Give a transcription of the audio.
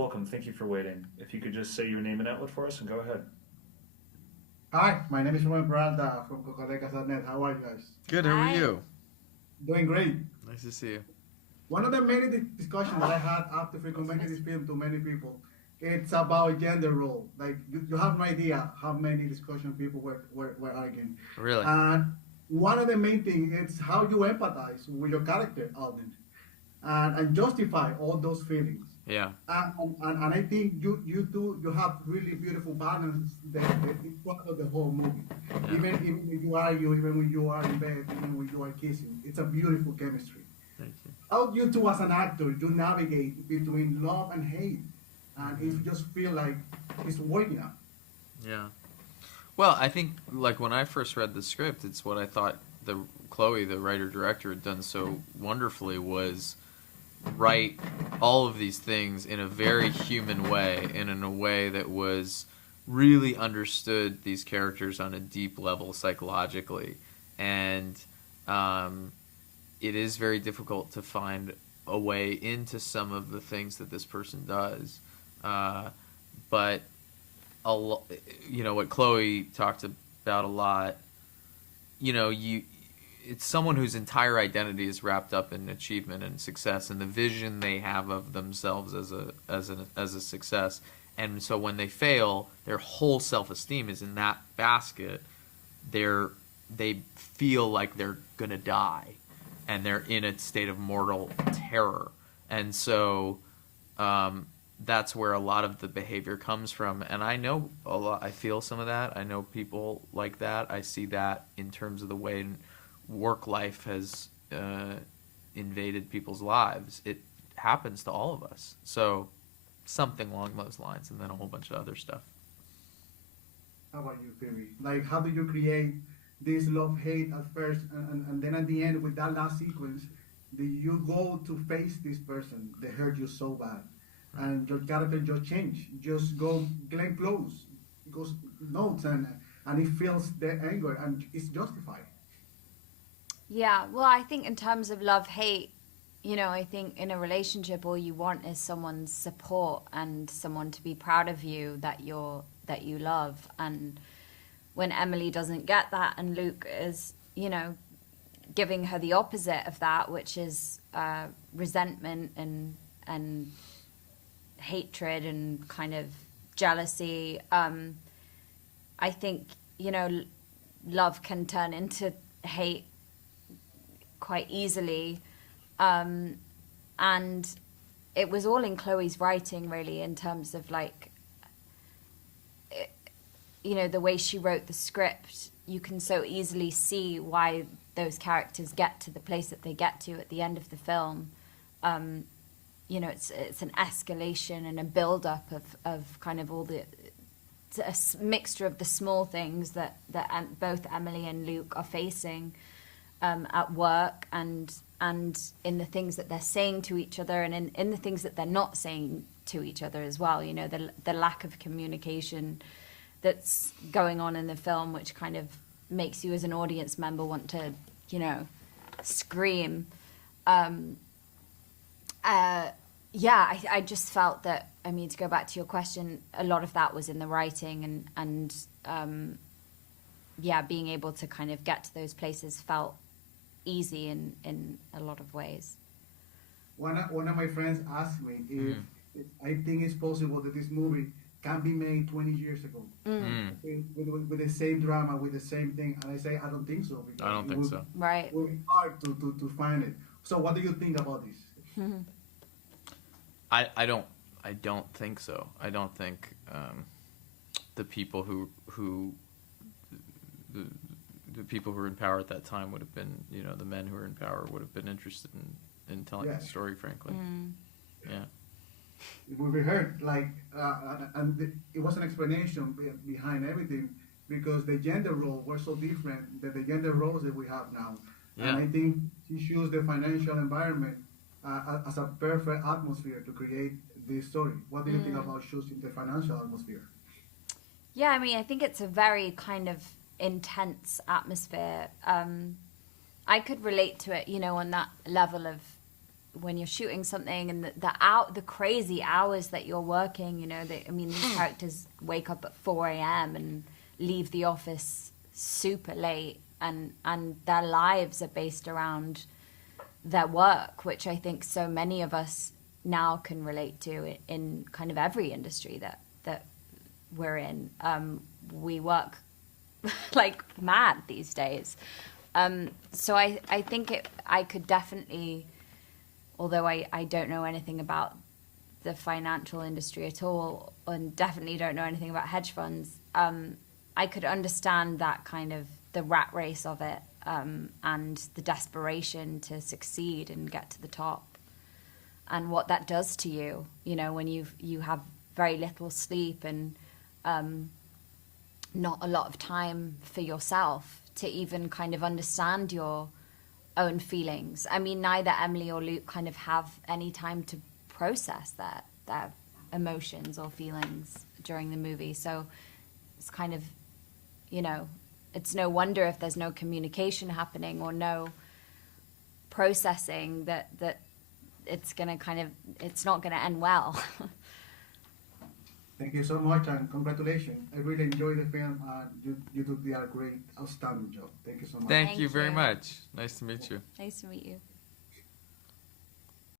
Welcome. Thank you for waiting. If you could just say your name and outlet for us and go ahead. Hi, my name is Roman Peralta from Cocolecas.net. How are you guys? Good, how are Hi. you? Doing great. Nice to see you. One of the many discussions that I had after recommending this film to many people, it's about gender role. Like you have no idea how many discussion people were arguing. Really? And one of the main things is how you empathize with your character, Alden, and justify all those feelings. Yeah. And I think you have really beautiful balance that is part of the whole movie. Yeah. Even when you argue, even when you are in bed, even when you are kissing, it's a beautiful chemistry. Thank you. How you two as an actor, you navigate between love and hate, and it just feel like it's working out. Yeah. Well, I think, like, when I first read the script, it's what I thought Chloe, the writer-director, had done so wonderfully was write all of these things in a very human way, and in a way that was really understood these characters on a deep level psychologically. And it is very difficult to find a way into some of the things that this person does. But, what Chloe talked about a lot, it's someone whose entire identity is wrapped up in achievement and success and the vision they have of themselves as a success. And so when they fail, their whole self-esteem is in that basket. They feel like they're going to die, and they're in a state of mortal terror. And so that's where a lot of the behavior comes from. And I know a lot. I feel some of that. I know people like that. I see that in terms of the way work life has invaded people's lives. It happens to all of us. So something along those lines, and then a whole bunch of other stuff. How about you, Phoebe? Like, how do you create this love-hate at first, and then at the end, with that last sequence, you go to face this person that hurt you so bad, and your character just change, just go Glenn Close, goes notes, and it feels the anger, and it's justified. Yeah, well, I think in terms of love, hate, I think in a relationship, all you want is someone's support and someone to be proud of you that you love. And when Emily doesn't get that, and Luke is, giving her the opposite of that, which is resentment and hatred and kind of jealousy, I think, love can turn into hate quite easily. And it was all in Chloe's writing, really, in terms of, like, the way she wrote the script. You can so easily see why those characters get to the place that they get to at the end of the film. It's an escalation and a build-up of kind of all a mixture of the small things that both Emily and Luke are facing at work, and in the things that they're saying to each other, and in the things that they're not saying to each other as well. The lack of communication that's going on in the film, which kind of makes you as an audience member want to, scream. I just felt that, to go back to your question, a lot of that was in the writing, and being able to kind of get to those places felt easy in a lot of ways. One of my friends asked me if I think it's possible that this movie can be made 20 years ago with the same drama, with the same thing, and I say I don't think so. I don't think so. Right. It will be hard to find it. So what do you think about this? I don't think so. I don't think the people who the people who were in power at that time would have been, the men who were in power would have been interested in telling the story, frankly. Yeah. It will be heard, like, it was an explanation behind everything, because the gender roles were so different than the gender roles that we have now. Yeah. And I think she chose the financial environment as a perfect atmosphere to create this story. What do you think about choosing the financial atmosphere? Yeah, I think it's a very kind of intense atmosphere. I could relate to it, on that level of when you're shooting something and the crazy hours that you're working, you know, these characters wake up at 4 a.m. and leave the office super late, and their lives are based around their work, which I think so many of us now can relate to in kind of every industry that we're in. We work like mad these days. So I think I could definitely, although I don't know anything about the financial industry at all, and definitely don't know anything about hedge funds, I could understand that kind of the rat race of it, and the desperation to succeed and get to the top, and what that does to you, you know, when you have very little sleep and not a lot of time for yourself to even kind of understand your own feelings. I mean, neither Emily or Luke kind of have any time to process their emotions or feelings during the movie. So it's kind of, you know, it's no wonder if there's no communication happening or no processing that it's not gonna end well. Thank you so much and congratulations. I really enjoyed the film. You did a great, outstanding job. Thank you so much. Thank you very much. Nice to meet you. Nice to meet you.